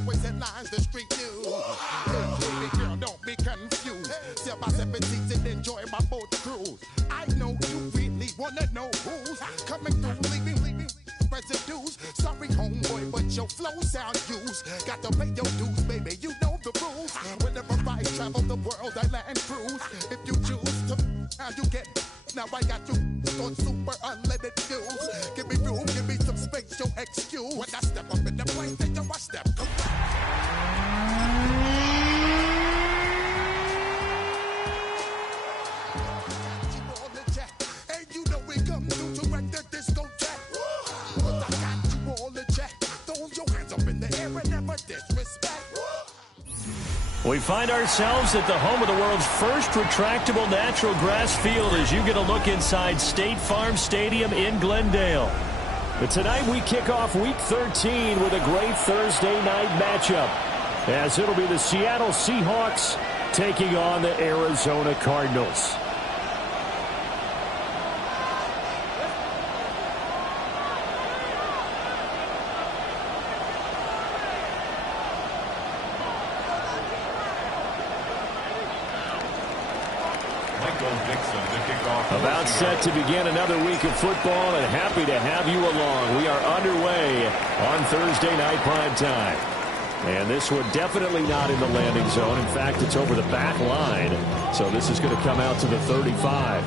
always headlines the street news. Baby girl, don't be confused. Sell my 7 seats and enjoy my boat cruise. I know you really wanna know who's coming through, leaving residues. Sorry, homeboy, but your flow sound used. Got to pay your dues, baby. You know the rules. Whenever I travel the world, I land cruise. If you choose to, now you get. Now I got you on super unleaded fuels. Give me room, give me some space, your excuse. When I step up in the place, then yo, I step correct. We find ourselves at the home of the world's first retractable natural grass field as you get a look inside State Farm Stadium in Glendale. But tonight we kick off Week 13 with a great Thursday night matchup, as it'll be the Seattle Seahawks taking on the Arizona Cardinals. About set to begin another week of football, and happy to have you along. We are underway on Thursday night prime time. And this one definitely not in the landing zone. In fact, it's over the back line. So this is going to come out to the 35.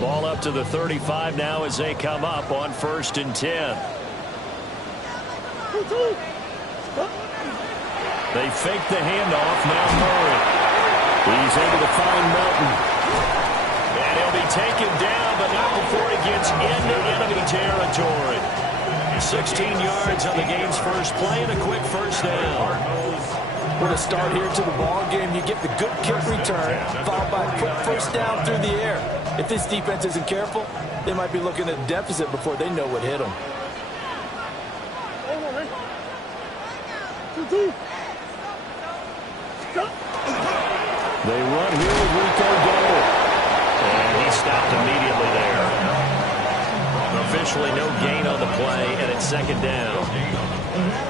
Ball up to the 35 now as they come up on 1st and 10. They fake the handoff. Now Murray. He's able to find Melton. And he'll be taken down, but not before he gets into enemy territory. 16 yards on the game's first play and a quick first down. With a start here to the ball game, you get the good kick return, followed by a quick first down through the air. If this defense isn't careful, they might be looking at a deficit before they know what hit them. They run here with Rico Dowdle. And he stopped immediately there. Officially no gain on the play, and it's 2nd down.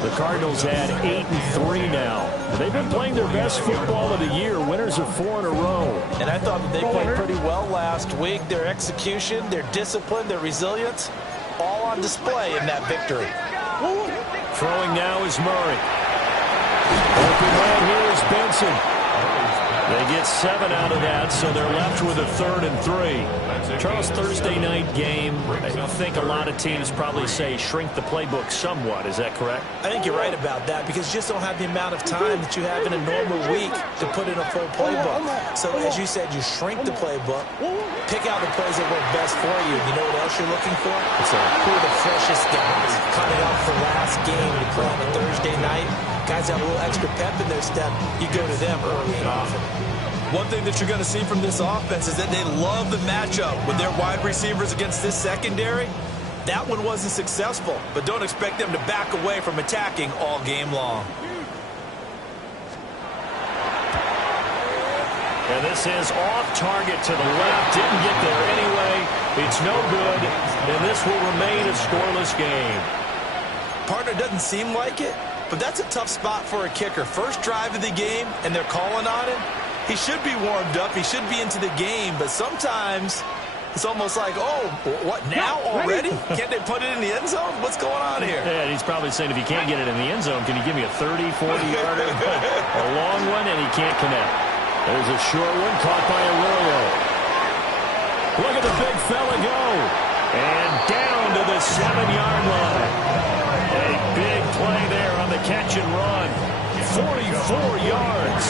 The Cardinals had 8-3 now. They've been playing their best football of the year, winners of 4 in a row. And I thought that they played pretty well last week. Their execution, their discipline, their resilience, all on display in that victory. Throwing now is Murray. Open man here is Benson. They get 7 out of that, so they're left with a 3rd and 3. Charles, Thursday night game, I think a lot of teams probably say shrink the playbook somewhat. Is that correct? I think you're right about that, because you just don't have the amount of time that you have in a normal week to put in a full playbook. So as you said, you shrink the playbook, pick out the plays that work best for you. You know what else you're looking for? Who are the freshest guys coming out for last game to play on a Thursday night? Guys have a little extra pep in their step. You go to them early and often. One thing that you're going to see from this offense is that they love the matchup with their wide receivers against this secondary. That one wasn't successful, but don't expect them to back away from attacking all game long. And this is off target to the left. Didn't get there anyway. It's no good, and this will remain a scoreless game. Partner doesn't seem like it, but that's a tough spot for a kicker. First drive of the game, and they're calling on him. He should be warmed up. He should be into the game, but sometimes it's almost like, oh, what, now already? Can't they put it in the end zone? What's going on here? Yeah, he's probably saying, if you can't get it in the end zone, can you give me a 30, 40-yarder? A long one, and he can't connect. There's a short one caught by Arroyo. Look at the big fella go. And down to the 7-yard line. A big play there on the catch and run. 44 yards.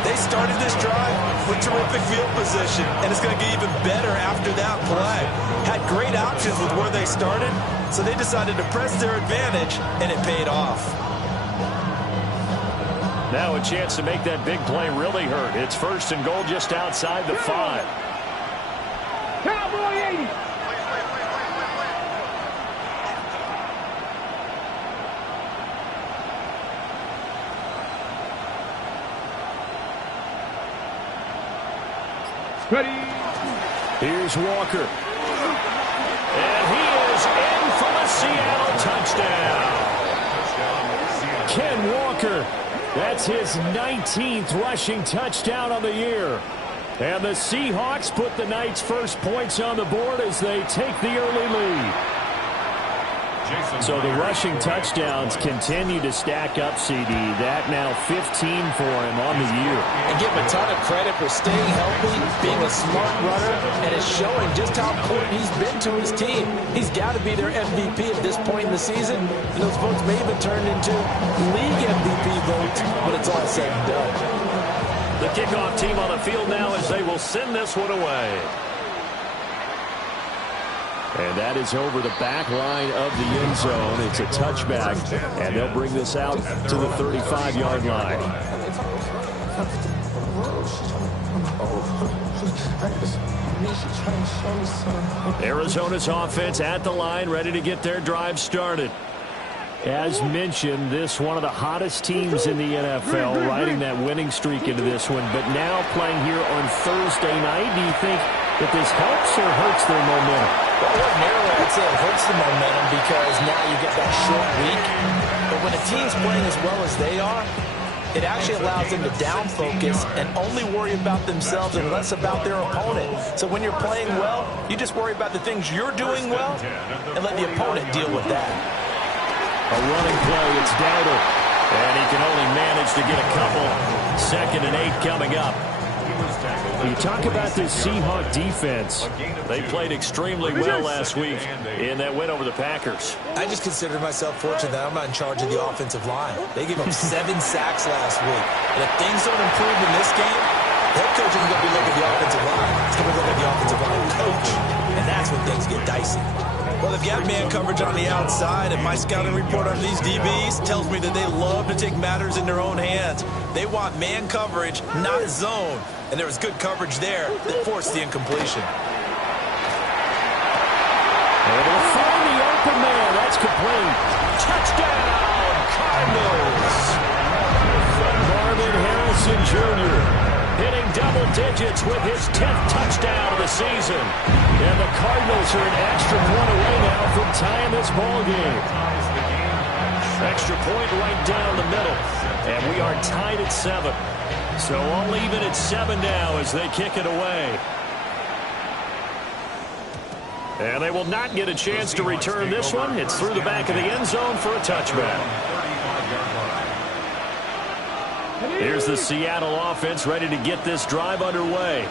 They started this drive with terrific field position, and it's going to get even better after that play. Had great options with where they started, so they decided to press their advantage, and it paid off. Now a chance to make that big play really hurt. It's 1st and goal just outside the 5. Cowboy 80. Here's Walker. And he is in for the Seattle touchdown. Ken Walker, that's his 19th rushing touchdown on the year. And the Seahawks put the Knights' first points on the board as they take the early lead. So the rushing touchdowns continue to stack up, CD. That now 15 for him on the year. And give him a ton of credit for staying healthy, being a smart runner, and it's showing just how important he's been to his team. He's got to be their MVP at this point in the season. And those votes may have been turned into league MVP votes when it's all said and done. The kickoff team on the field now as they will send this one away. And that is over the back line of the end zone. It's a touchback, and they'll bring this out to the 35-yard line. Arizona's offense at the line, ready to get their drive started. As mentioned, this one of the hottest teams in the NFL, riding that winning streak into this one. But now playing here on Thursday night, do you think that this helps or hurts their momentum? Well, ordinarily, I'd say it hurts the momentum because now you get that short week. But when a team's playing as well as they are, it actually allows them to down focus and only worry about themselves and less about their opponent. So when you're playing well, you just worry about the things you're doing well and let the opponent deal with that. A running play, it's Dowdle. And he can only manage to get a couple. 2nd and 8 coming up. You talk about this Seahawk defense. They played extremely well last week in that win over the Packers. I just consider myself fortunate that I'm not in charge of the offensive line. They gave up 7 sacks last week. And if things don't improve in this game, the head coach isn't going to be looking at the offensive line. It's going to be looking at the offensive line coach. And that's when things get dicey. Well, they've got man coverage on the outside, and my scouting report on these DBs tells me that they love to take matters in their own hands. They want man coverage, not zone. And there was good coverage there that forced the incompletion. Able to find the open man. That's complete. Touchdown, Cardinals. Marvin Harrison Jr. hitting double digits with his 10th touchdown of the season. And the Cardinals are an extra point away now from tying this ball game. Extra point right down the middle. And we are tied at 7. So all even at 7 now as they kick it away. And they will not get a chance to return this one. It's through the back of the end zone for a touchback. Here's the Seattle offense ready to get this drive underway.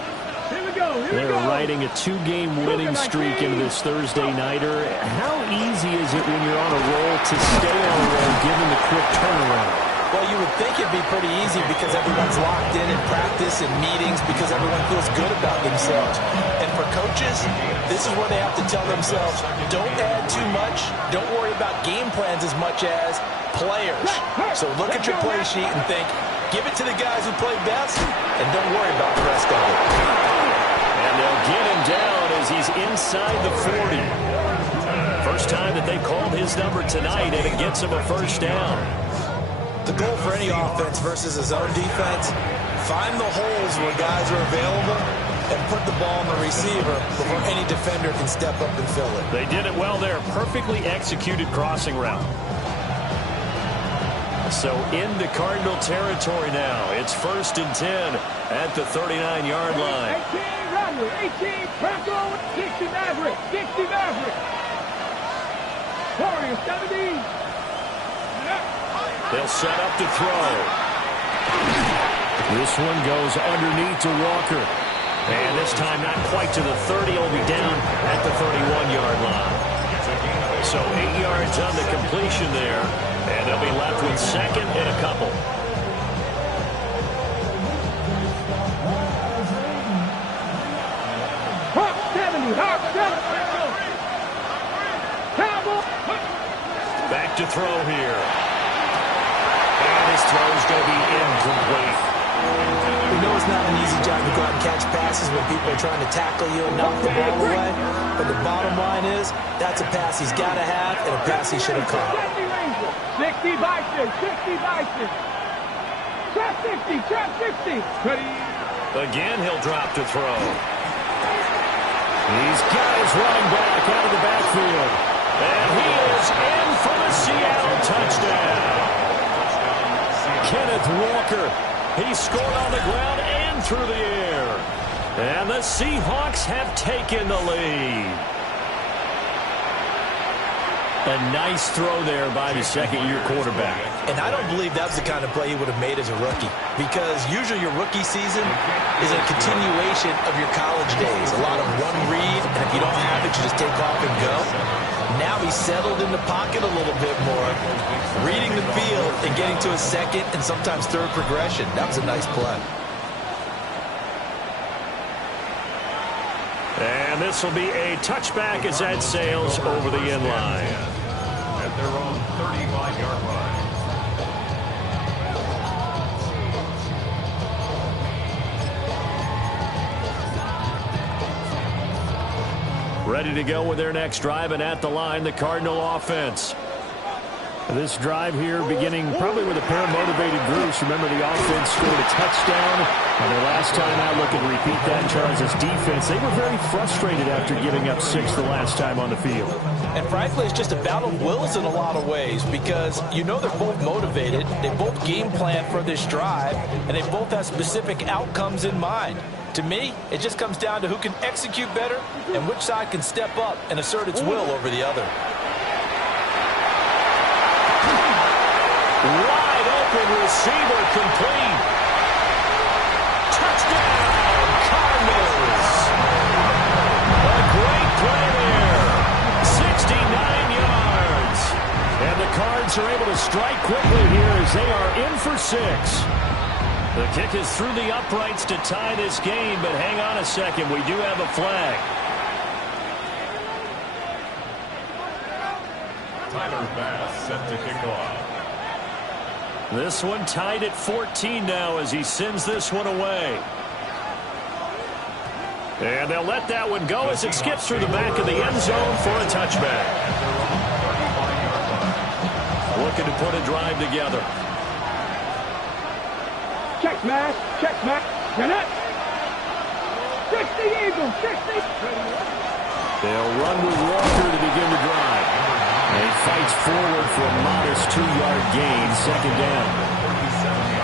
They're riding a 2-game winning streak into this Thursday nighter. How easy is it when you're on a roll to stay on a roll given the quick turnaround? Well, you would think it'd be pretty easy because everyone's locked in practice and meetings because everyone feels good about themselves. And for coaches, this is where they have to tell themselves, don't add too much, don't worry about game plans as much as players. So look at your play sheet and think, give it to the guys who play best, and don't worry about the rest of it. And they'll get him down as he's inside the 40. First time that they called his number tonight, and it gets him a first down. The goal for any offense versus a zone defense, find the holes where guys are available and put the ball on the receiver before any defender can step up and fill it. They did it well there. Perfectly executed crossing route. So into Cardinal territory now. It's 1st and 10 at the 39-yard line. 18 Rodney, 18 Bronco, 60 Maverick, 60 Maverick. Warriors 70. They'll set up to throw. This one goes underneath to Walker. And this time not quite to the 30. He'll be down at the 31-yard line. So 8 yards on the completion there. And they'll be left with 2nd and a couple. Hawk 70, Hawk 70. Back to throw here. And his throw's going to be incomplete. We know it's not an easy job to go out and catch passes when people are trying to tackle you and knock the ball away. But the bottom line is, that's a pass he's got to have and a pass he should have caught. 60 Bison, 60 Bison. Trap 60, trap 60. Ready. Again, he'll drop to throw. He's got his running back out of the backfield. And he is in for the Seattle touchdown. Kenneth Walker. He scored on the ground and through the air. And the Seahawks have taken the lead. A nice throw there by the second-year quarterback. And I don't believe that was the kind of play he would have made as a rookie, because usually your rookie season is a continuation of your college days. A lot of one read, and if you don't have it, you just take off and go. Now he's settled in the pocket a little bit more, reading the field and getting to a second and sometimes third progression. That was a nice play. And this will be a touchback as that sails over the end line. At their own 35-yard line. Ready to go with their next drive, and at the line, the Cardinal offense. This drive here beginning probably with a pair of motivated groups. Remember, the offense scored a touchdown. And their last time out, looking to repeat that, Charles' defense. They were very frustrated after giving up 6 the last time on the field. And frankly, it's just a battle of wills in a lot of ways, because you know they're both motivated. They both game plan for this drive, and they both have specific outcomes in mind. To me, it just comes down to who can execute better and which side can step up and assert its will over the other. Wide open receiver complete. Touchdown, Cardinals. A great play there. 69 yards. And the Cards are able to strike quickly here as they are in for 6. The kick is through the uprights to tie this game, but hang on a second. We do have a flag. Tyler Bass set to kick off. This one tied at 14 now as he sends this one away. And they'll let that one go as it skips through the back of the end zone for a touchback. Looking to put a drive together. Check smash, check smash. Get it. 60 Eagles, 60. They'll run with Walker to begin the drive. And he fights forward for a modest 2-yard gain, second down.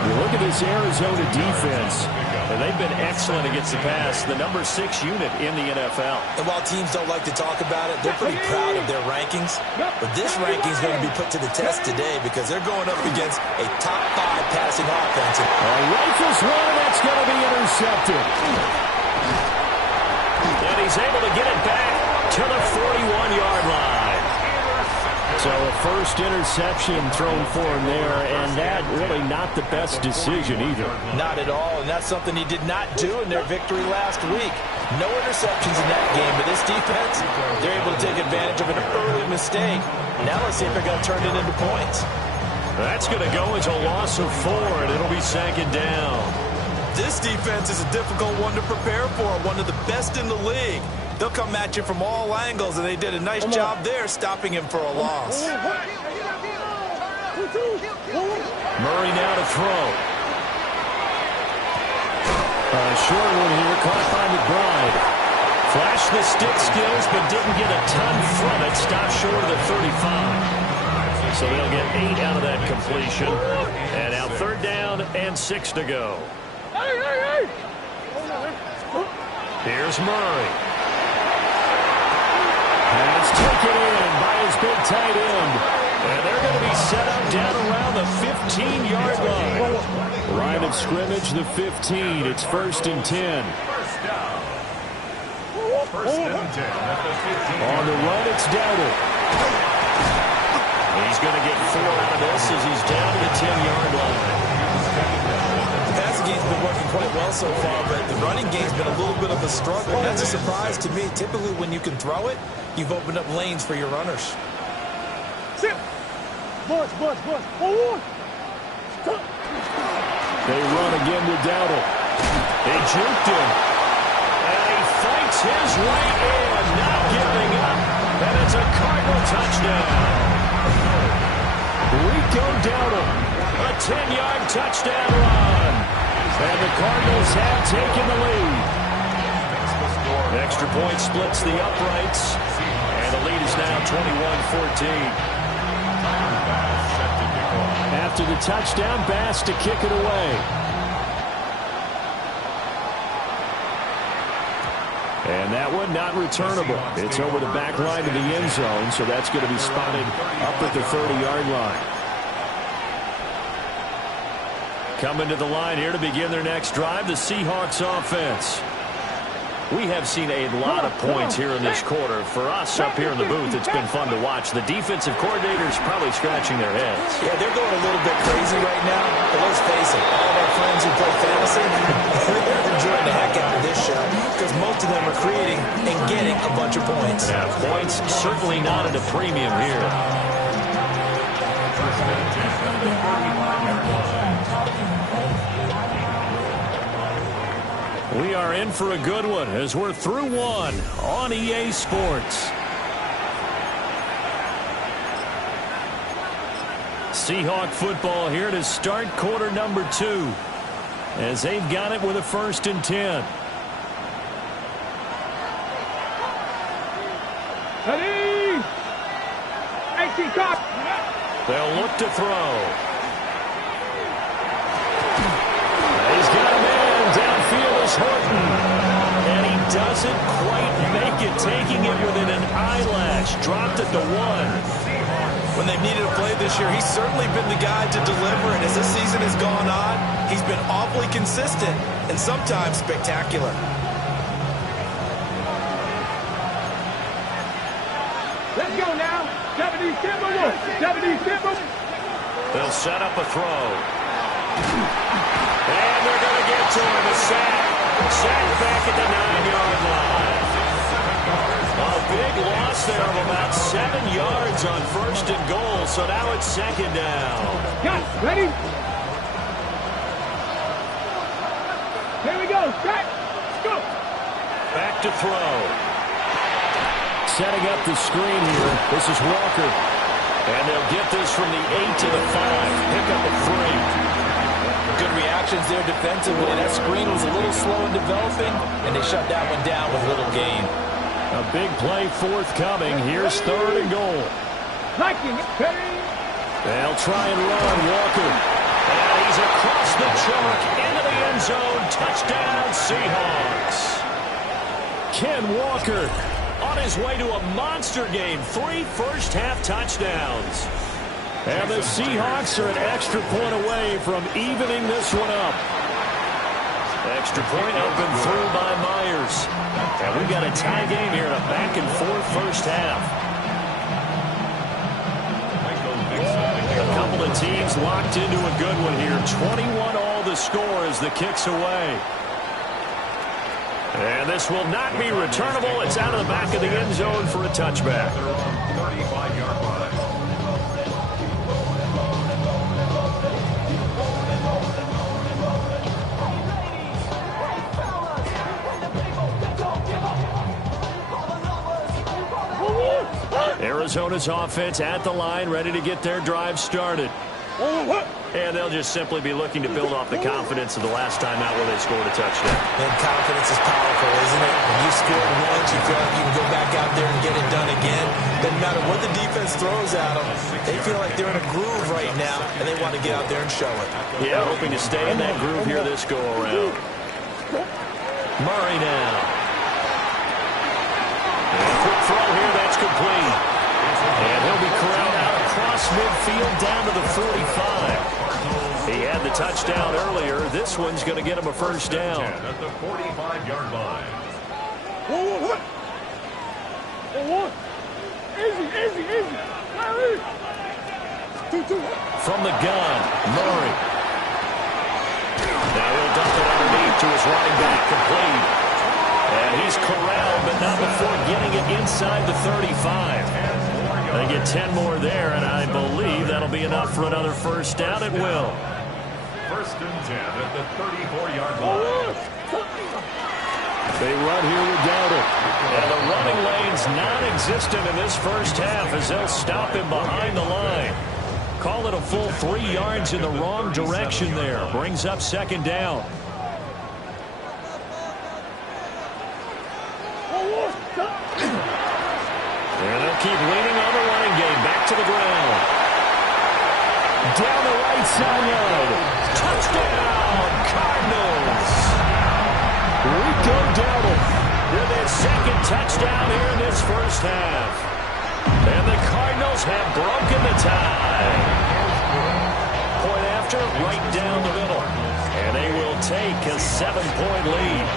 You look at this Arizona defense, and they've been excellent against the pass, the number 6 unit in the NFL. And while teams don't like to talk about it, they're pretty proud of their rankings. But this ranking is going to be put to the test today because they're going up against a top 5 passing offense. Rifles one, that's going to be intercepted. And he's able to get it back to the 41-yard line. So a first interception thrown for him there, and that really not the best decision either. Not at all, and that's something he did not do in their victory last week. No interceptions in that game, but this defense, they're able to take advantage of an early mistake. Now let's see if they're going to turn it into points. That's going to go as a loss of 4, and it'll be second down. This defense is a difficult one to prepare for, one of the best in the league. They'll come at you from all angles, and they did a nice job there stopping him for a loss. Murray now to throw. A short one here, caught by McBride. Flashed the stick skills, but didn't get a ton from it. Stopped short of the 35. So they'll get 8 out of that completion. And now third down and 6 to go. Here's Murray. Pass taken in by his big tight end. And they're going to be set up down around the 15-yard line. Line of scrimmage, the 15. It's first and 10. First and 10 at the 15. On the run, it's Dowdle. He's going to get 4 out of this as he's down to the 10-yard line. The passing game's been working quite well so far, but the running game's been a little bit of a struggle. That's a surprise to me. Typically, when you can throw it, you've opened up lanes for your runners. They run again with Dowdle. They juked him. And he fights his way in, not giving up. And it's a Cardinal touchdown. Rico Dowdle, a 10-yard touchdown run. And the Cardinals have taken the lead. Extra point splits the uprights. And the lead is now 21-14. After the touchdown, Bass to kick it away. And that one not returnable. It's over the back line of the end zone, so that's going to be spotted up at the 30-yard line. Coming to the line here to begin their next drive, the Seahawks offense. We have seen a lot of points here in this quarter. For us up here in the booth, it's been fun to watch. The defensive coordinators probably scratching their heads. Yeah, they're going a little bit crazy right now. But let's face it, all of our friends who play fantasy, they're enjoying the heck out of this show because most of them are creating and getting a bunch of points. Yeah, points certainly not at a premium here. We are in for a good one as we're through one on EA Sports. Seahawk football here to start quarter number 2 as they've got it with a 1st and 10. Ready? 18 cop. They'll look to throw. He's got a man downfield is Horton. And he doesn't quite make it, taking it within an eyelash. Dropped at the 1. When they've needed a play this year, he's certainly been the guy to deliver. And as this season has gone on, he's been awfully consistent and sometimes spectacular. Let's go now. 70 Simba. 70 Simba. They'll set up a throw. And they're going to get to him. A sack. Sack back at the 9-yard line. A big loss there of about 7 yards on 1st and goal. So now it's 2nd down. Got it. Ready? Here we go. Set. Go. Back to throw. Setting up the screen here. This is Walker. And they'll get this from the 8 to the 5. Pick up a 3. Good reactions there defensively. That screen was a little slow in developing, and they shut that one down with little gain. A big play forthcoming. Here's 3rd and goal. Liking it. They'll try and run Walker. And he's across the chalk into the end zone. Touchdown, Seahawks. Ken Walker on his way to a monster game. 3 first-half touchdowns. And the Seahawks are an extra point away from evening this one up. Extra point up and through by Myers. And we've got a tie game here in a back-and-forth first half. A couple of teams locked into a good one here. 21-all the score as the kick's away. And this will not be returnable. It's out of the back of the end zone for a touchback. 35-yard line. Arizona's offense at the line, ready to get their drive started. And they'll just simply be looking to build off the confidence of the last time out where they scored a touchdown. And confidence is powerful, isn't it? When you scored once, you feel like you can go back out there and get it done again. Doesn't matter what the defense throws at them. They feel like they're in a groove right now, and they want to get out there and show it. Yeah, hoping to stay in that groove here this go-around. Murray now. And a quick throw here, that's complete. And he'll be corralled out across midfield down to the 45. He had the touchdown earlier. This one's going to get him a first down. At the 45-yard line. Easy. From the gun, Murray. Now he'll dump it underneath to his running back, complete. And he's corralled, but not before getting it inside the 35. They get 10 more there, and I believe that'll be enough for another first down. It will. 1st and 10 at the 34-yard line. They run here without it. And the running lane's non-existent in this first half as they'll stop him behind the line. Call it a full 3 yards in the wrong direction there. Brings up 2nd down. keep leaning on the running game. Back to the ground. Down the right sideline. Touchdown, Cardinals. Rico Dowdle with his second touchdown here in this first half. And the Cardinals have broken the tie. Point after, right down the middle. And they will take a 7-point lead.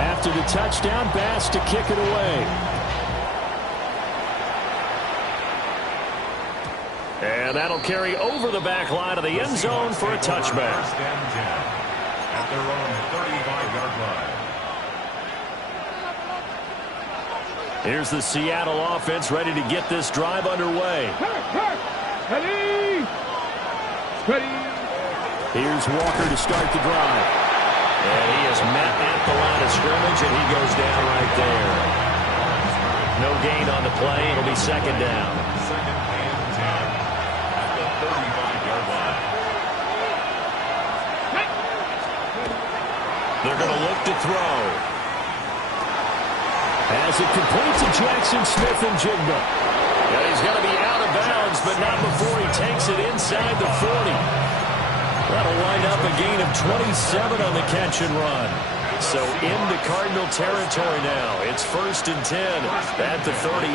After the touchdown, Bass to kick it away. And that'll carry over the back line of the end zone for a touchback. First and 10 at their own 35-yard line. Here's the Seattle offense ready to get this drive underway. Ready. Ready. Here's Walker to start the drive. And he is met at the line of scrimmage, and he goes down right there. No gain on the play. It'll be second down. Second and 10 at the 35-yard line. They're going to look to throw. As it completes to Jackson Smith and Jigba. And he's going to be out of bounds, but not before he takes it inside the 40. That'll wind up a gain of 27 on the catch and run. So into Cardinal territory now. It's first and 10 at the 38.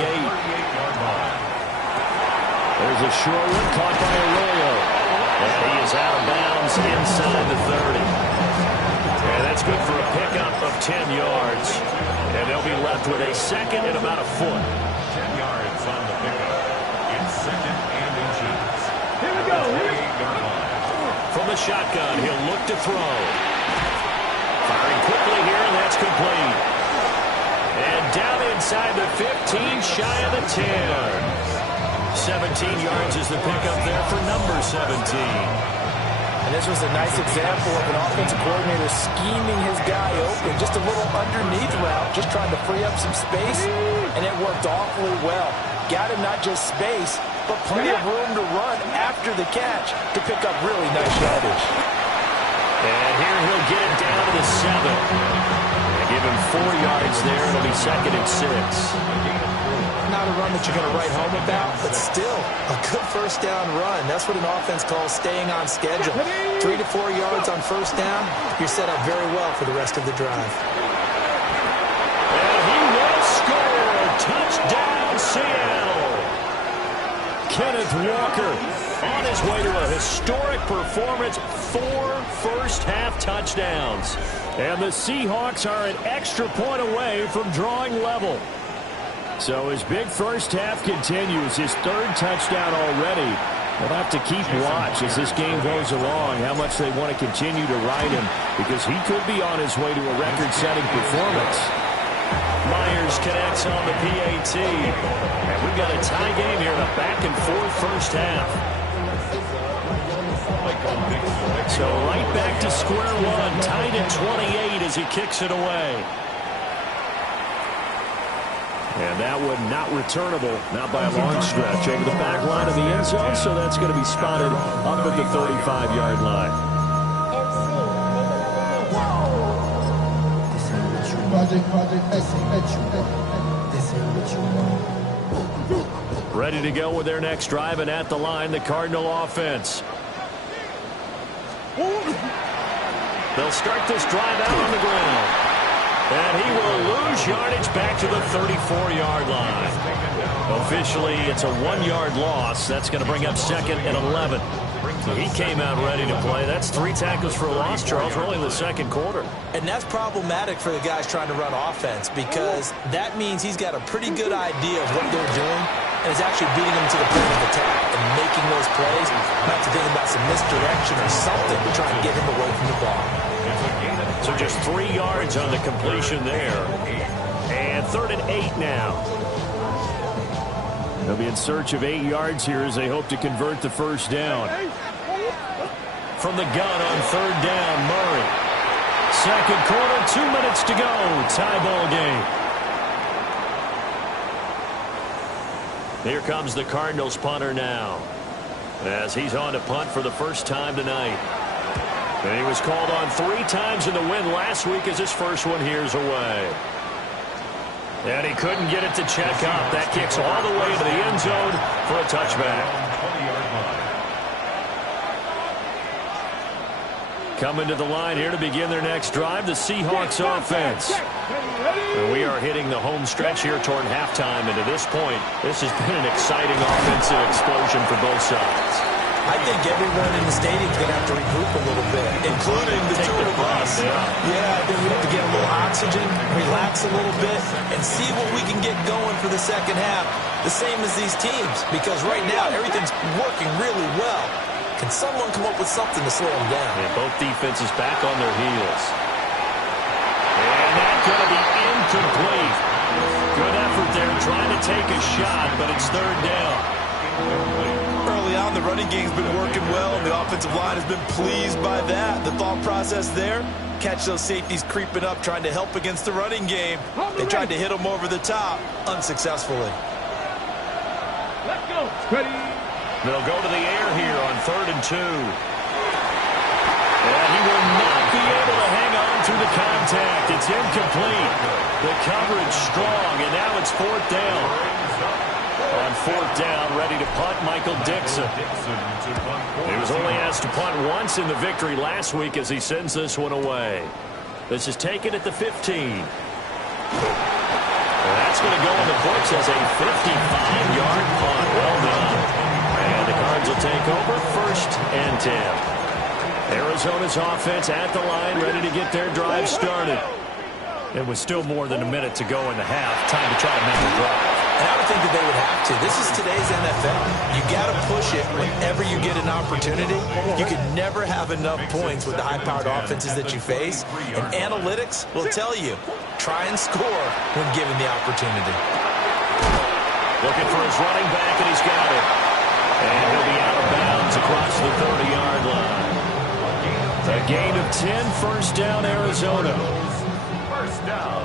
There's a short one caught by Arroyo. And he is out of bounds inside the 30. And that's good for a pickup of 10 yards. And they'll be left with a second and about a foot. 10 yards on the pickup. It's second and inches. Here we go. From the shotgun, he'll look to throw. Firing quickly here, and that's complete. And down inside the 15, shy of the 10. 17 yards is the pickup there for number 17. And this was a nice example of an offensive coordinator scheming his guy open. Just a little underneath route, just trying to free up some space, and it worked awfully well. Got him not just space, but plenty of room to run after the catch to pick up really nice yardage. And here he'll get it down to the 7. And give him 4 yards there. It'll be second and 6. Not a run that you're going to write home about, but still a good first down run. That's what an offense calls staying on schedule. 3 to 4 yards on first down, you're set up very well for the rest of the drive. And he will score. Touchdown, Seattle. Kenneth Walker on his way to a historic performance. 4 first-half touchdowns. And the Seahawks are an extra point away from drawing level. So his big first half continues. His 3rd touchdown already. They'll have to keep watch as this game goes along, how much they want to continue to ride him, because he could be on his way to a record-setting performance. Myers connects on the PAT. And we've got a tie game here in a back-and-forth first half. So right back to square one, tied at 28 as he kicks it away. And that one not returnable, not by a long stretch, over the back line of the end zone, so that's going to be spotted up at the 35-yard line. Ready to go with their next drive, and at the line, the Cardinal offense. They'll start this drive out on the ground. And he will lose yardage back to the 34-yard line. Officially, it's a 1-yard loss. That's going to bring up second and 11. He came out ready to play. That's 3 tackles for a loss, Charles, early in the second quarter. And that's problematic for the guys trying to run offense, because that means he's got a pretty good idea of what they're doing and is actually beating them to the point of attack and making those plays, not to think about some misdirection or something to try and get him away from the ball. So just 3 yards on the completion there. And 3rd and 8 now. They'll be in search of 8 yards here as they hope to convert the first down. From the gun on 3rd down, Murray. Second quarter, 2 minutes to go. Tie ball game. Here comes the Cardinals punter now, as he's on to punt for the first time tonight. And he was called on 3 times in the win last week as his first one here's away. And he couldn't get it to check up. That kicks all the way to the end zone for a touchback. Coming to the line here to begin their next drive, the Seahawks offense. And we are hitting the home stretch here toward halftime. And to this point, this has been an exciting offensive explosion for both sides. I think everyone in the stadium is going to have to regroup a little bit, including the two of us. Yeah, I think we have to get a little oxygen, relax a little bit, and see what we can get going for the second half, the same as these teams. Because right now, everything's working really well. Can someone come up with something to slow them down? And both defenses back on their heels. And that's going to be incomplete. Good effort there trying to take a shot, but it's third down. Early on, the running game's been working well, and the offensive line has been pleased by that. The thought process there, catch those safeties creeping up, trying to help against the running game. They tried to hit them over the top, unsuccessfully. Let's go. Ready. They'll go to the air here on 3rd and 2. And he will not be able to hang on to the contact. It's incomplete. The coverage strong, and now it's 4th down. On 4th down, ready to punt, Michael Dixon. He was only asked to punt once in the victory last week as he sends this one away. This is taken at the 15. That's going to go in the books as a 55-yard punt. Well done. And the Cards will take over 1st and 10. Arizona's offense at the line, ready to get their drive started. It was still more than a minute to go in the half. Time to try to make a drive. And I would think that they would have to. This is today's NFL. You got to push it whenever you get an opportunity. You can never have enough points with the high-powered offenses that you face. And analytics will tell you, try and score when given the opportunity. Looking for his running back, and he's got it. And he'll be out of bounds across the 30-yard line. A gain of 10, 1st down, Arizona. 1st down.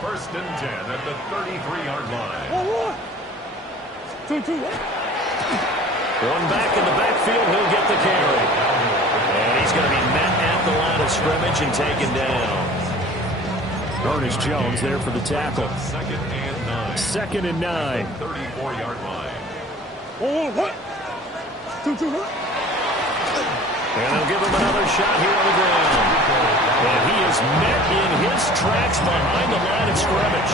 1st and 10 at the 33-yard line. One back in the backfield, he'll get the carry. And he's going to be met at the line of scrimmage and taken down. Ernest Jones there for the tackle. 2nd and 9. 2nd and 9. 34-yard line. And they'll give him another shot here on the ground. And he is met in his tracks behind the line of scrimmage.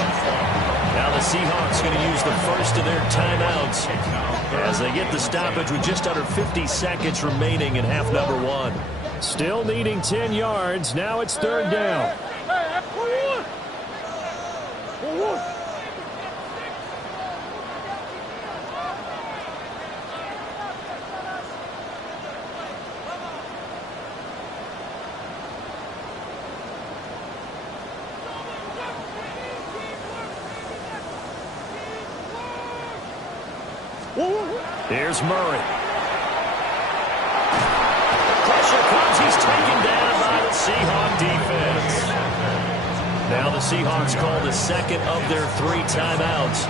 Now the Seahawks going to use the first of their timeouts as they get the stoppage with just under 50 seconds remaining in half number 1. Still needing 10 yards. Now it's 3rd down. Here's Murray. Pressure comes. He's taken down by the Seahawk defense. Now the Seahawks call the second of their 3 timeouts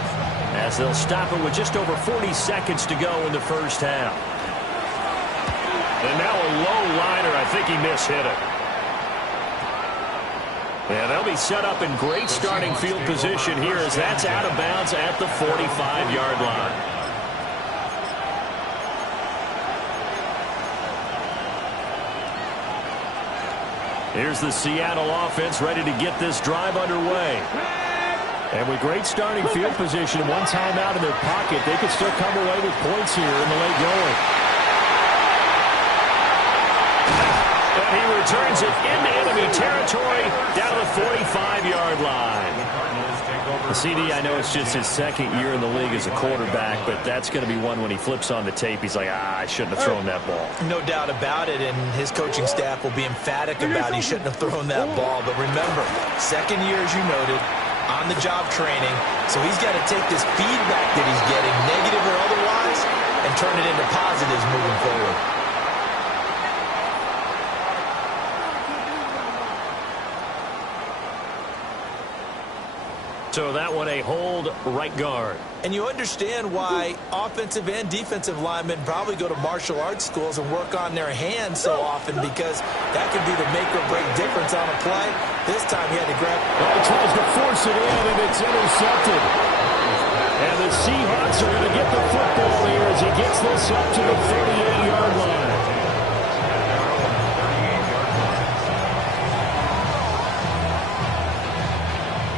as they'll stop it with just over 40 seconds to go in the first half. And now a low liner. I think he mishit it. And they'll be set up in great starting field position here as that's out of bounds at the 45-yard line. Here's the Seattle offense ready to get this drive underway. And with great starting field position and one timeout in their pocket, they could still come away with points here in the late going. And he returns it into enemy territory down to the 45-yard line. The CD, I know it's just his 2nd year in the league as a quarterback, but that's going to be one when he flips on the tape, he's like, I shouldn't have thrown that ball. No doubt about it, and his coaching staff will be emphatic about he shouldn't have thrown that ball. But remember, 2nd year, as you noted, on-the-job training, so he's got to take this feedback that he's getting, negative or otherwise, and turn it into positives moving forward. So that one a hold right guard. And you understand why offensive and defensive linemen probably go to martial arts schools and work on their hands so often, because that can be the make or break difference on a play. This time he had to grab. Well, he tries to force it in, and it's intercepted. And the Seahawks are going to get the football here as he gets this up to the 38-yard line.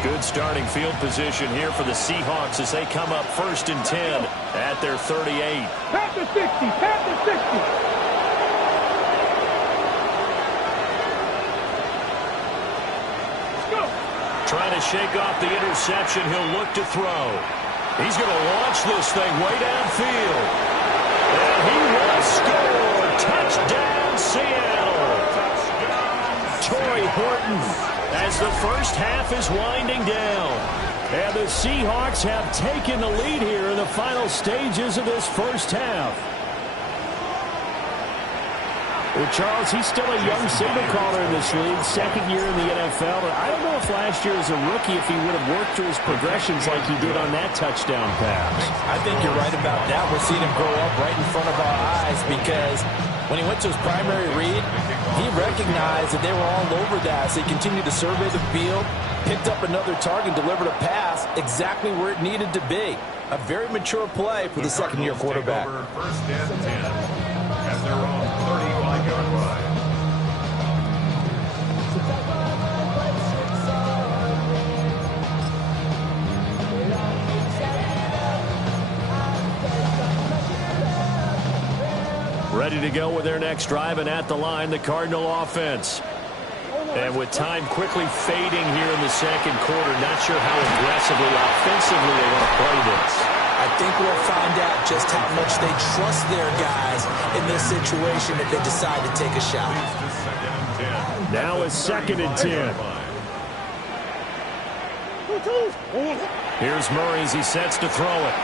Good starting field position here for the Seahawks as they come up 1st and 10 at their 38. Pat the 60, pat the 60. Let's go. Trying to shake off the interception. He'll look to throw. He's going to launch this thing way downfield. And he will score. Touchdown, Seattle. Torrey Horton, as the first half is winding down. And the Seahawks have taken the lead here in the final stages of this first half. Well, Charles, he's still a young signal caller in this league, second year in the NFL. I don't know if last year as a rookie, if he would have worked through his progressions like he did on that touchdown pass. I think you're right about that. We're seeing him grow up right in front of our eyes, because when he went to his primary read, he recognized that they were all over that. So he continued to survey the field, picked up another target, delivered a pass exactly where it needed to be. A very mature play for the second-year quarterback. 1st and 10 at their own 35-yard line. Ready to go with their next drive, and at the line, the Cardinal offense. And with time quickly fading here in the second quarter, not sure how aggressively, offensively they want to play this. I think we'll find out just how much they trust their guys in this situation if they decide to take a shot. Now it's 2nd and 10. Here's Murray as he sets to throw it.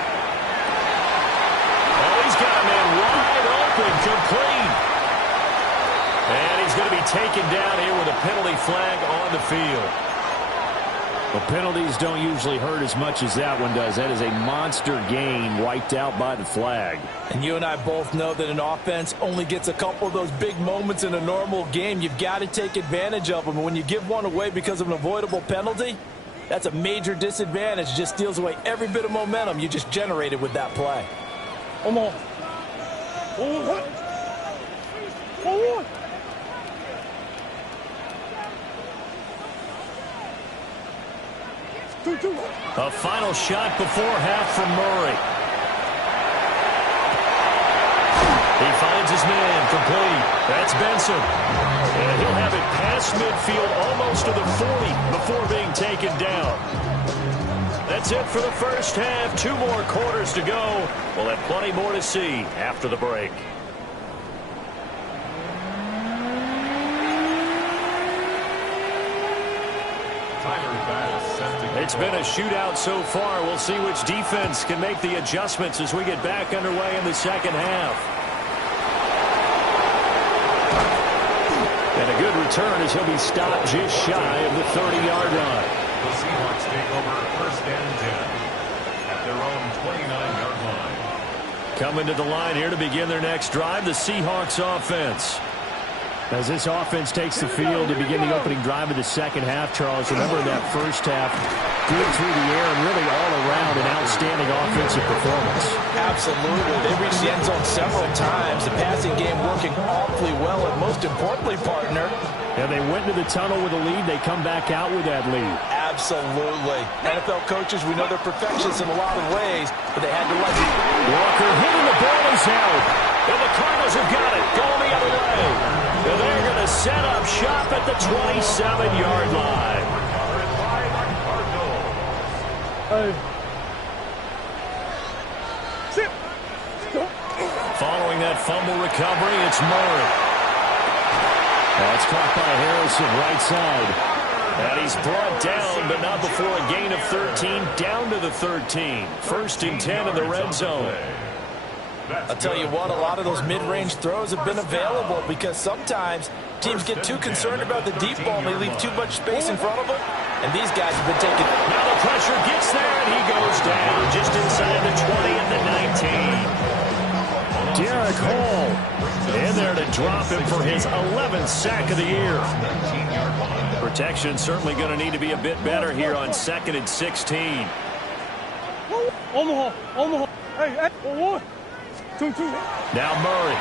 Oh, he's got a man wide open, complete. And he's going to be taken down here with a penalty flag on the field. Well, penalties don't usually hurt as much as that one does. That is a monster gain wiped out by the flag. And you and I both know that an offense only gets a couple of those big moments in a normal game. You've got to take advantage of them. And when you give one away because of an avoidable penalty, that's a major disadvantage. It just steals away every bit of momentum you just generated with that play. Come on. Forward. Forward. A final shot before half from Murray. He finds his man, complete. That's Benson. And he'll have it past midfield almost to the 40 before being taken down. That's it for the first half. 2 more quarters to go. We'll have plenty more to see after the break. It's been a shootout so far. We'll see which defense can make the adjustments as we get back underway in the second half. And a good return as he'll be stopped just shy of the 30-yard line. The Seahawks take over 1st and 10 at their own 29-yard line. Coming to the line here to begin their next drive, the Seahawks offense. As this offense takes the field to begin the opening drive of the second half, Charles, remember that first half, good through the air and really all around an outstanding offensive performance. Absolutely. They reached the end zone several times. The passing game working awfully well, and most importantly, partner. And they went into the tunnel with a lead. They come back out with that lead. Absolutely. NFL coaches, we know they're perfectionists in a lot of ways, but they had to let it. Walker hitting the ball is held. And the Cardinals have got it. Going the other way. And they're going to set up shop at the 27-yard line. Following that fumble recovery, it's Murray. That's caught by Harrison, right side. And he's brought down, but not before a gain of 13, down to the 13. 1st and 10 in the red zone. I'll tell you what, a lot of those mid-range throws have been available because sometimes Teams get too concerned about the deep ball and they leave too much space in front of them. And these guys have been taking... Now the pressure gets there, and he goes down just inside the 20 and the 19. Derek Hall in there to drop him for his 11th sack of the year. Protection certainly going to need to be a bit better here on 2nd and 16. Omaha. Hey, 1, 2. Now Murray.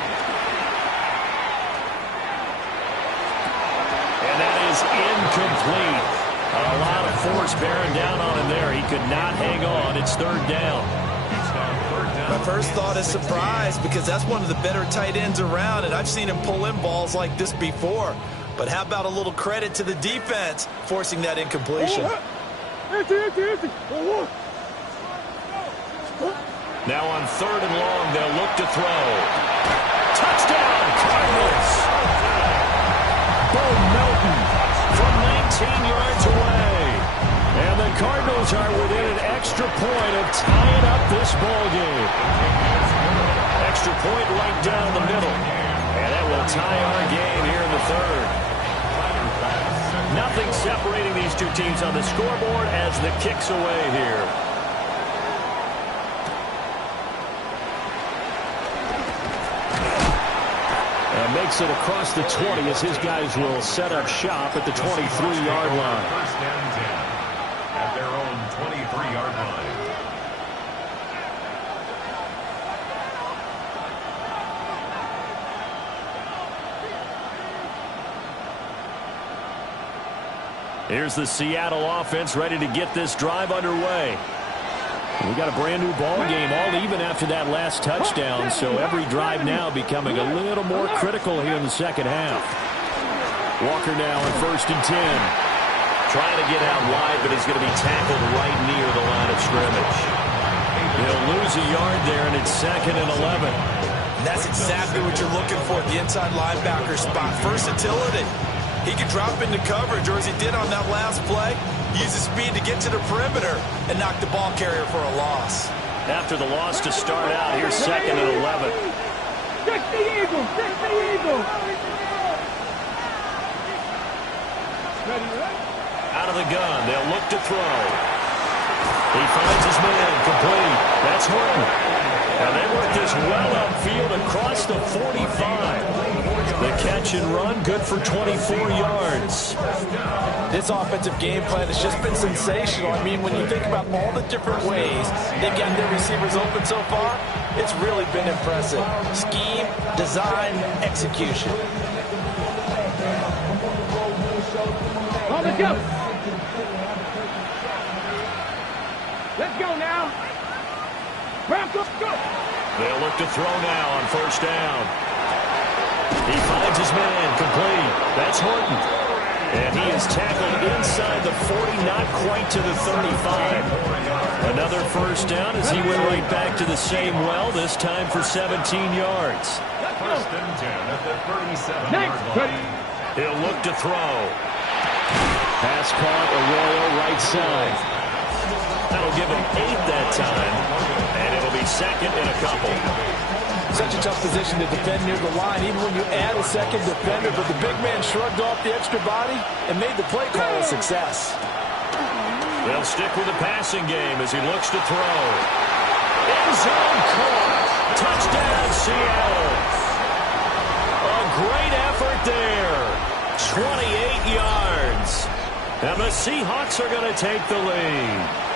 And that is incomplete. A lot of force bearing down on him there. He could not hang on. It's 3rd down. My first thought is surprise because that's one of the better tight ends around, and I've seen him pull in balls like this before. But how about a little credit to the defense forcing that incompletion? Now on 3rd and long, they'll look to throw. Touchdown, Cardinals! Bo Melton from 19 yards away. And the Cardinals are within an extra point of tying up this ball game. Extra point right down the middle. And that will tie our game here in the 3rd. Nothing separating these two teams on the scoreboard as the kick's away here. And makes it across the 20 as his guys will set up shop at the 23-yard line. First and 10 at their own 23-yard line. Here's the Seattle offense ready to get this drive underway. We got a brand new ball game, all even after that last touchdown, so every drive now becoming a little more critical here in the second half. Walker now on 1st and 10. Trying to get out wide, but he's going to be tackled right near the line of scrimmage. He'll lose a yard there, and it's 2nd and 11. And that's exactly what you're looking for at the inside linebacker spot. Versatility. He can drop into coverage, or as he did on that last play, use his speed to get to the perimeter and knock the ball carrier for a loss. After the loss to start out, here's 2nd and 11. Check the eagle. Out of the gun, they'll look to throw. He finds his man, complete. That's Horton. And they work this well upfield across the 45. The catch and run, good for 24 yards. This offensive game plan has just been sensational. I mean, when you think about all the different ways they've gotten their receivers open so far, it's really been impressive. Scheme, design, execution. Let's go. Let's go now. Broncos, go. They'll look to throw now on 1st down. He finds his man, complete. That's Horton. And he is tackled inside the 40, not quite to the 35. Another 1st down as he went right back to the same well, this time for 17 yards. 1st and 10 at the 37-yard line. He'll look to throw. Pass caught, Arroyo right side. That'll give him 8 that time, and it'll be 2nd and a couple. Such a tough position to defend near the line, even when you add a second defender, but the big man shrugged off the extra body and made the play call a success. They'll stick with the passing game as he looks to throw. End zone caught. Touchdown, Seattle. A great effort there. 28 yards. And the Seahawks are going to take the lead.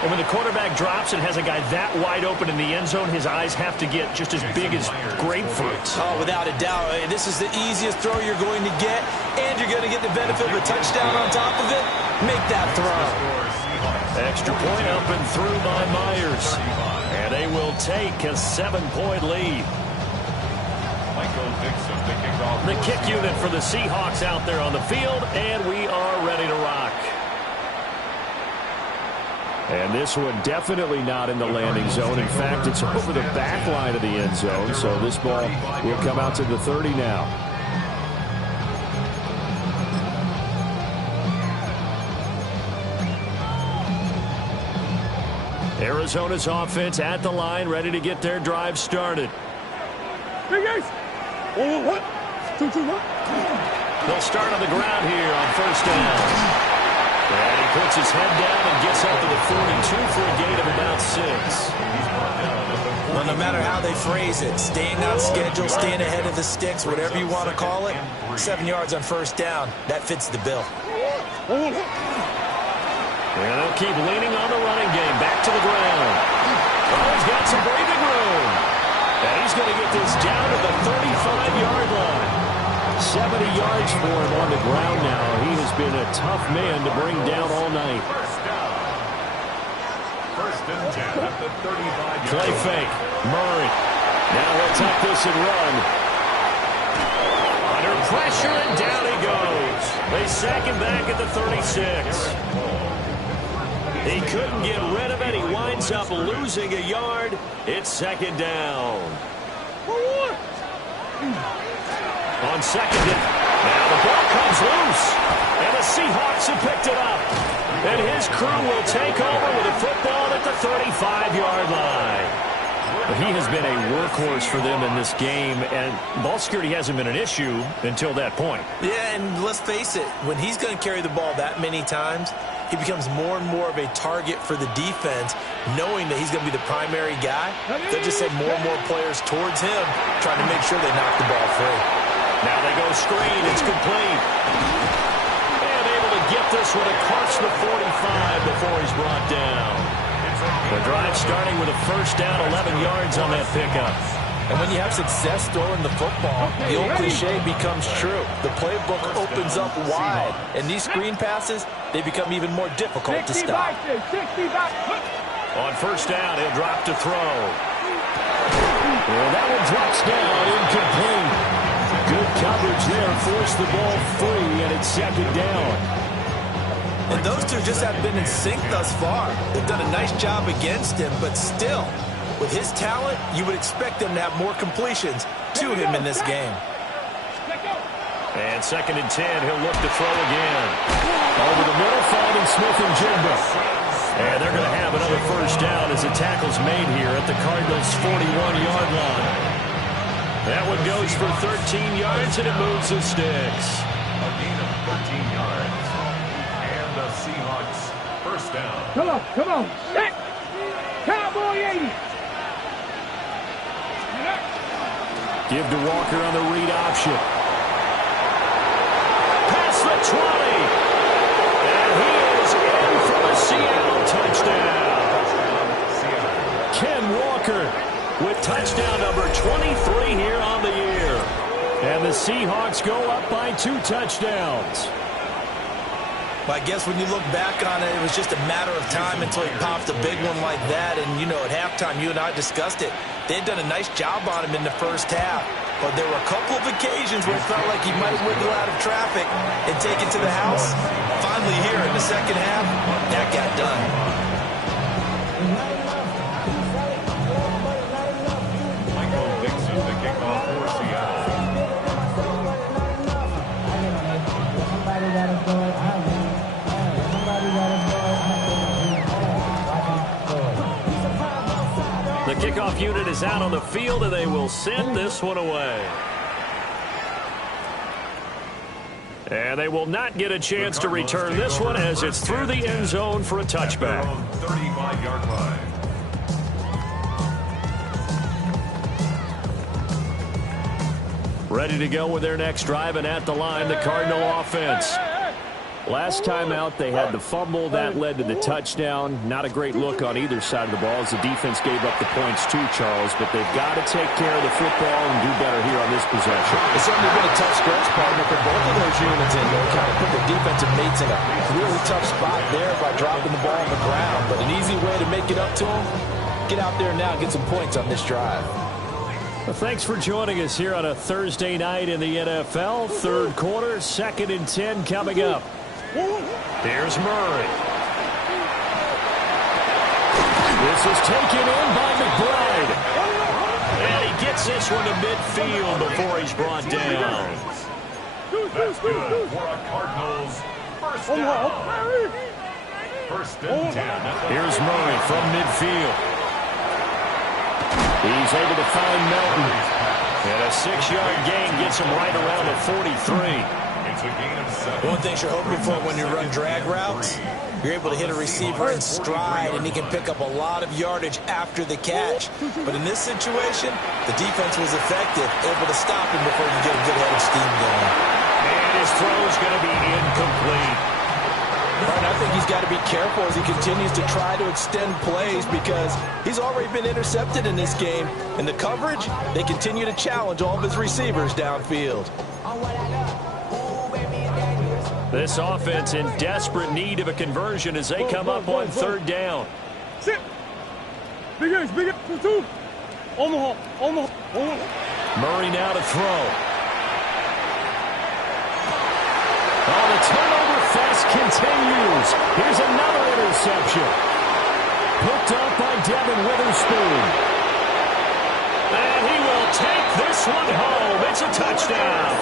And when the quarterback drops and has a guy that wide open in the end zone, his eyes have to get just as big as grapefruits. Oh, without a doubt. This is the easiest throw you're going to get, and you're going to get the benefit of a touchdown on top of it. Make that throw. Extra point up and through by Myers. And they will take a 7-point lead. The kick unit for the Seahawks out there on the field, and we are ready to rock. And this one definitely not in the landing zone. In fact, it's over the back line of the end zone, so this ball will come out to the 30 now. Arizona's offense at the line, ready to get their drive started. Hey, guys. They'll start on the ground here on first down. And he puts his head down and gets up to the 42 for a gain of about 6. Well, no matter how they phrase it, staying on schedule, staying ahead of the sticks, whatever you want to call it, 7 yards on first down, that fits the bill. And they'll keep leaning on the running game. Back to the ground. Oh, he's got some breathing room. And he's going to get this down to the 35-yard line. 70 yards for him on the ground now. He has been a tough man to bring down all night. First and 10 at the 35-yard line. Play fake. Murray. Now he'll tuck this and run. Under pressure, and down he goes. They sack him back at the 36. He couldn't get rid of it. He winds up losing a yard. It's second down. On second down. Now the ball comes loose. And the Seahawks have picked it up. And his crew will take over with a football at the 35-yard line. He has been a workhorse for them in this game, and ball security hasn't been an issue until that point. Yeah, and let's face it, when he's going to carry the ball that many times, he becomes more and more of a target for the defense, knowing that he's going to be the primary guy. They'll just send more and more players towards him, trying to make sure they knock the ball free. Now they go screen. It's complete. And able to get this one across the 45 before he's brought down. The drive starting with a first down, 11 yards on that pickup. And when you have success throwing the football, the old cliche becomes true. The playbook opens up wide, and these screen passes, they become even more difficult to stop. On first down, he'll drop to throw. Well, that one drops down, incomplete. Good coverage there, forced the ball free, and it's second down. And those two just have been in sync thus far. They've done a nice job against him, but still, with his talent, you would expect them to have more completions to him in this game. And second and 10, he'll look to throw again. Over the middle, finding Smith and Jigba. And they're going to have another first down as the tackle's made here at the Cardinals' 41-yard line. That one goes for 13 yards, and it moves the sticks. A gain of 13 yards. And the Seahawks first down. Come on. Set. Cowboy 80. Give to Walker on the read option. Past the 20. And he is in for a Seattle touchdown. Ken Walker with touchdown number 23 here on the year. And the Seahawks go up by 2 touchdowns. Well, I guess when you look back on it, it was just a matter of time until he popped a big one like that. And, you know, at halftime, you and I discussed it. They had done a nice job on him in the first half. But there were a couple of occasions where it felt like he might wiggle out of traffic and take it to the house. Finally here in the second half, that got done. Michael Dixon, the kickoff for Seattle. The kickoff unit is out on the field, and they will send this one away. And they will not get a chance to return this one as it's through the end zone for a touchback. 35-yard line. Ready to go with their next drive, and at the line, the Cardinal offense. Last time out, they had the fumble. That led to the touchdown. Not a great look on either side of the ball as the defense gave up the points too, Charles. But they've got to take care of the football and do better here on this possession. It's certainly been a tough stretch, partner, for both of those units in there. Kind of put the defensive mates in a really tough spot there by dropping the ball on the ground. But an easy way to make it up to them, get out there now and get some points on this drive. Well, thanks for joining us here on a Thursday night in the NFL. Third quarter, second and 10 coming up. Here's Murray. This is taken in by McBride. And he gets this one to midfield before he's brought down. That's good for a Cardinals first down. First and 10. Here's Murray from midfield. He's able to find Melton. And a 6-yard gain gets him right around the 43. It's a gain of 7. One thing you're hoping for when you run drag routes, you're able to hit a receiver in stride, and he can pick up a lot of yardage after the catch. But in this situation, the defense was effective, able to stop him before you get a good head of steam going. And his throw is going to be incomplete. And I think he's got to be careful as he continues to try to extend plays because he's already been intercepted in this game. And the coverage, they continue to challenge all of his receivers downfield. This offense in desperate need of a conversion as they come up on 3rd down. Sit. Big X, 2. Omaha. Murray now to throw. Oh, the turnover fest continues. Here's another interception. Picked up by Devin Witherspoon. And he will take this one home. It's a touchdown.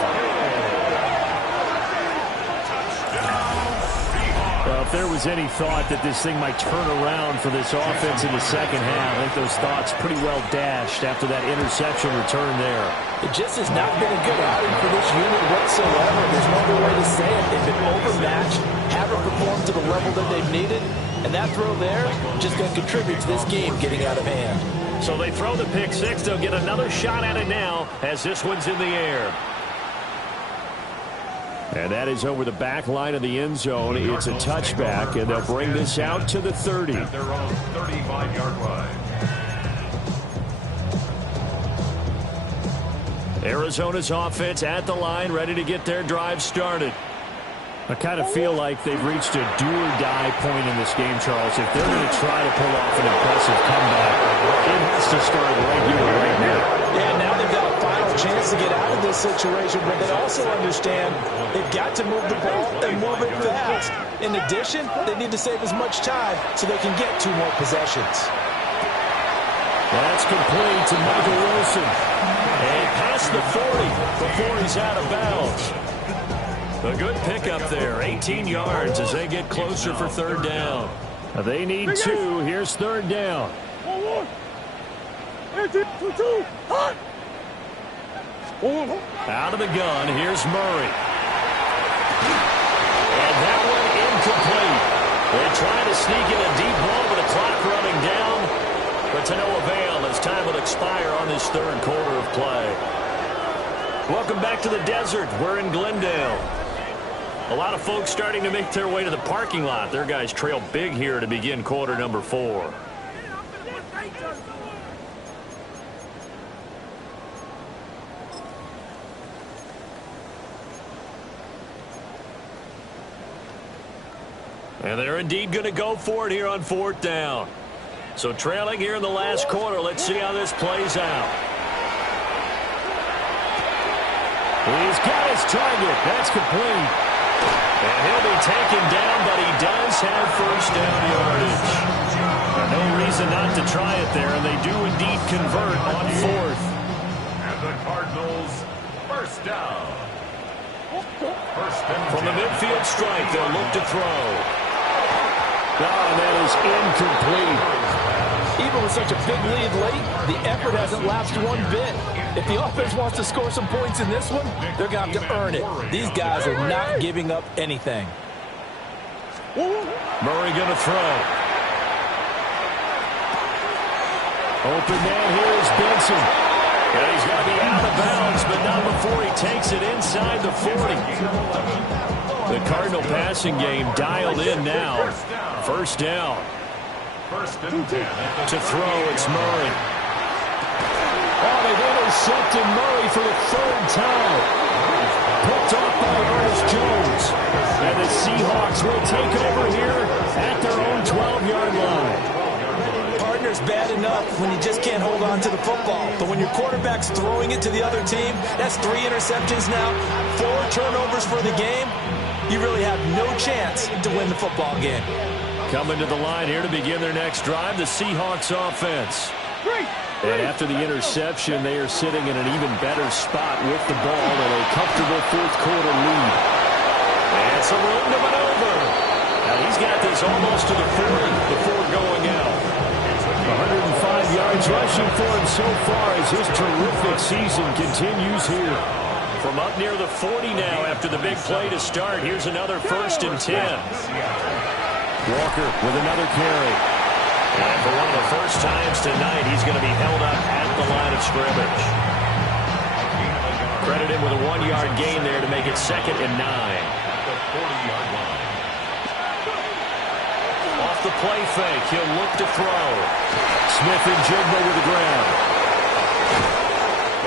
Well, if there was any thought that this thing might turn around for this offense in the second half, I think those thoughts pretty well dashed after that interception return there. It just has not been a good outing for this unit whatsoever. There's no other way to say it. They've been overmatched, haven't performed to the level that they've needed, and that throw there just going to contribute to this game getting out of hand. So they throw the pick six. They'll get another shot at it now as this one's in the air. And that is over the back line of the end zone. It's a touchback, and they'll bring this out to the 30. At their own 35-yard line. Arizona's offense at the line, ready to get their drive started. I kind of feel like they've reached a do-or-die point in this game, Charles. If they're going to try to pull off an impressive comeback, it has to start right here, right now. Yeah, now they've got a final chance to get out of this situation, but they also understand they've got to move the ball and move it fast. In addition, they need to save as much time so they can get 2 more possessions. That's complete to Michael Wilson. And past the 40 before he's out of bounds. A good pickup there, 18 yards as they get closer for 3rd down. They need 2. Here's 3rd down. Out of the gun, here's Murray. And that one incomplete. They try to sneak in a deep ball with the clock running down, but to no avail as time will expire on this 3rd quarter of play. Welcome back to the desert. We're in Glendale. A lot of folks starting to make their way to the parking lot. Their guys trail big here to begin quarter number 4. And they're indeed going to go for it here on 4th down. So trailing here in the last quarter. Let's see how this plays out. He's got his target. That's complete. And he'll be taken down, but he does have 1st down yardage. No reason not to try it there, and they do indeed convert on 4th. And the Cardinals, 1st down. From the midfield strike, they'll look to throw. Oh, that is incomplete. Even with such a big lead late, the effort hasn't lapsed one bit. If the offense wants to score some points in this one, they're going to have to earn it. These guys are not giving up anything. Murray going to throw. Open man here is Benson. And he's going to be out of bounds, but not before he takes it inside the 40. The Cardinal passing game dialed in now. 1st down. 1st and 10. To throw, it's Murray. Oh, they've intercepted Murray for the 3rd time. Picked off by Ernest Jones. And the Seahawks will take over here at their own 12-yard line. Partner's bad enough when you just can't hold on to the football. But when your quarterback's throwing it to the other team, that's 3 interceptions now, 4 turnovers for the game. You really have no chance to win the football game. Coming to the line here to begin their next drive, the Seahawks offense. And after the interception, they are sitting in an even better spot with the ball and a comfortable 4th quarter lead. And some room to maneuver. Now he's got this almost to the 40 before going out. 105 yards rushing for him so far as his terrific season continues here. From up near the 40 now after the big play to start. Here's another 1st and 10. Walker with another carry. And for one of the first times tonight, he's going to be held up at the line of scrimmage. Credit him with a 1-yard gain there to make it 2nd and 9. Off the play fake, he'll look to throw. Smith and Jigba with the ground.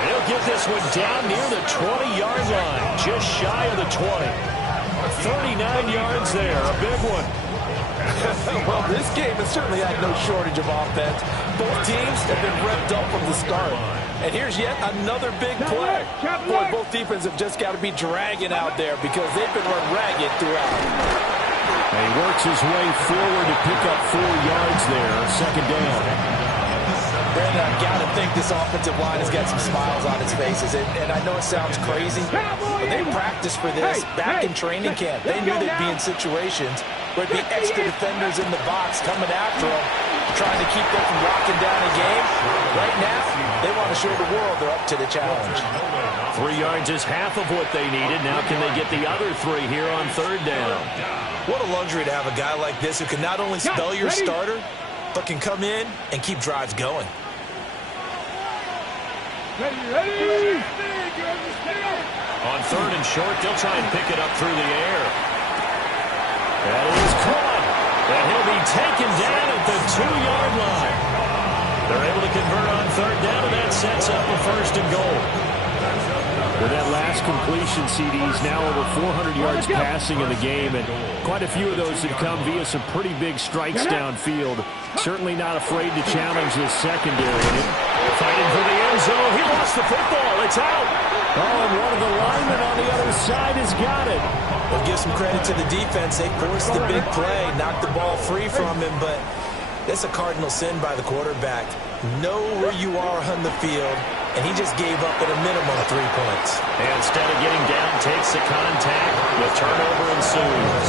And he'll get this one down near the 20-yard line, just shy of the 20. 39 yards there, a big one. Well, this game has certainly had no shortage of offense. Both teams have been revved up from the start. And here's yet another big play. Boy, both defenses have just got to be dragging out there because they've been run ragged throughout. And he works his way forward to pick up 4 yards there, 2nd down. Brandon, I've got to think this offensive line has got some smiles on its faces. And I know it sounds crazy, but they practiced for this back in training camp. They knew they'd be in situations where there'd be extra defenders in the box coming after them, trying to keep them from locking down a game. Right now, they want to show the world they're up to the challenge. 3 yards is half of what they needed. Now can they get the other 3 here on 3rd down? What a luxury to have a guy like this who can not only spell your starter, but can come in and keep drives going. On 3rd and short, they'll try and pick it up through the air. That is caught. And he'll be taken down at the 2-yard line. They're able to convert on 3rd down, and that sets up a 1st and goal. With that last completion, CD's now over 400 yards passing in the game, and quite a few of those have come via some pretty big strikes downfield. Certainly not afraid to challenge this secondary. Fighting for the end zone. He lost the football. It's out. Oh, and one of the linemen on the other side has got it. Well, give some credit to the defense. They forced the big play, knocked the ball free from him, but that's a cardinal sin by the quarterback. Know where you are on the field, and he just gave up at a minimum 3 points. And instead of getting down, takes the contact. The turnover ensues.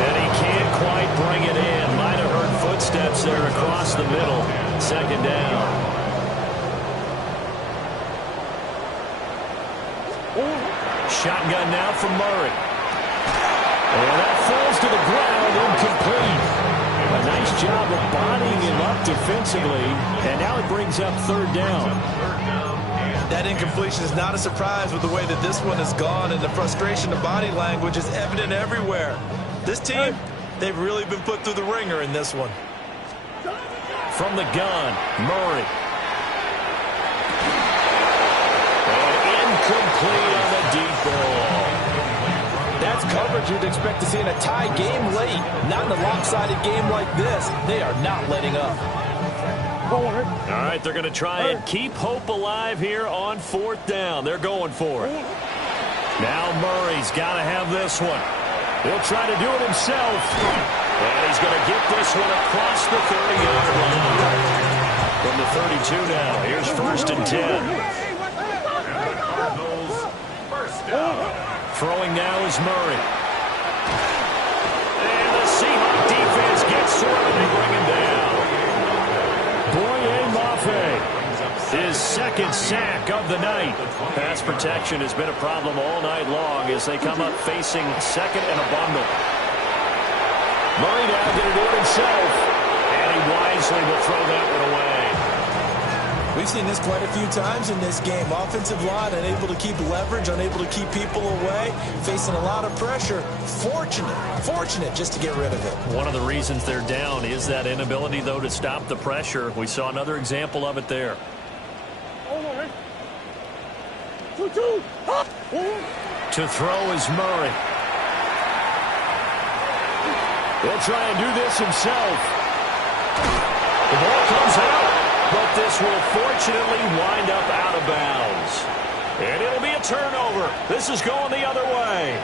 And he can't quite bring it in. Might have heard footsteps there across the middle. 2nd down. Shotgun now from Murray. And that falls to the ground, incomplete. A nice job of bodying him up defensively, and now it brings up 3rd down. That incompletion is not a surprise with the way that this one has gone, and the frustration of body language is evident everywhere. This team, they've really been put through the ringer in this one. From the gun, Murray. And incomplete on the deep ball. That's coverage you'd expect to see in a tie game late. Not in a lopsided game like this. They are not letting up. All right, they're going to try and keep hope alive here on 4th down. They're going for it. Now Murray's got to have this one. He'll try to do it himself. And he's going to get this one across the 30-yard line. From the 32 now, here's 1st and 10. Throwing now is Murray. And the Seahawk defense gets to him and they bring him down. Boye Mafe, his 2nd sack of the night. Pass protection has been a problem all night long as they come up facing 2nd and a bundle. Murray now going to do it himself. And he wisely will throw that one away. We've seen this quite a few times in this game. Offensive line unable to keep leverage, unable to keep people away, facing a lot of pressure. Fortunate just to get rid of it. One of the reasons they're down is that inability, though, to stop the pressure. We saw another example of it there. To throw is Murray. He'll try and do this himself. The ball comes out. But this will fortunately wind up out of bounds. And it'll be a turnover. This is going the other way.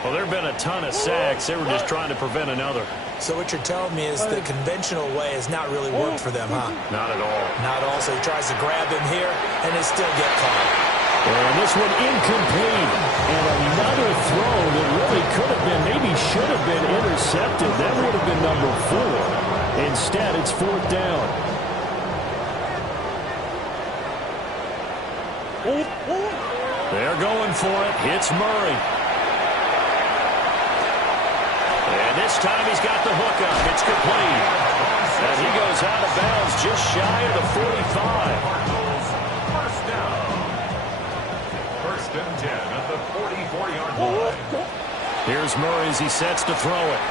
Well, there have been a ton of sacks. They were just trying to prevent another. So what you're telling me is the conventional way has not really worked for them, huh? Not at all. Not all. So he tries to grab him here, and they still get caught. And this one incomplete. And another throw that really could have been, maybe should have been intercepted. That would have been number 4. Instead, it's 4th down. They're going for it. Hits Murray. And this time he's got the hook up. It's complete. And he goes out of bounds just shy of the 45. First down. First and 10 at the 44-yard line. Here's Murray as he sets to throw it.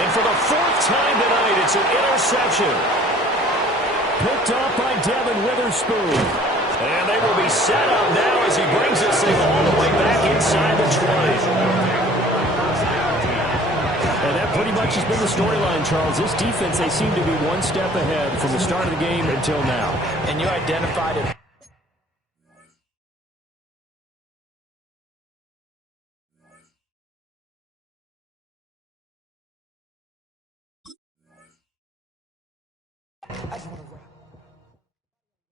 And for the fourth time tonight, it's an interception. Picked off by Devin Witherspoon. And they will be set up now as he brings this thing all the way back inside the 20. And that pretty much has been the storyline, Charles. This defense, they seem to be one step ahead from the start of the game until now. And you identified it. I just want to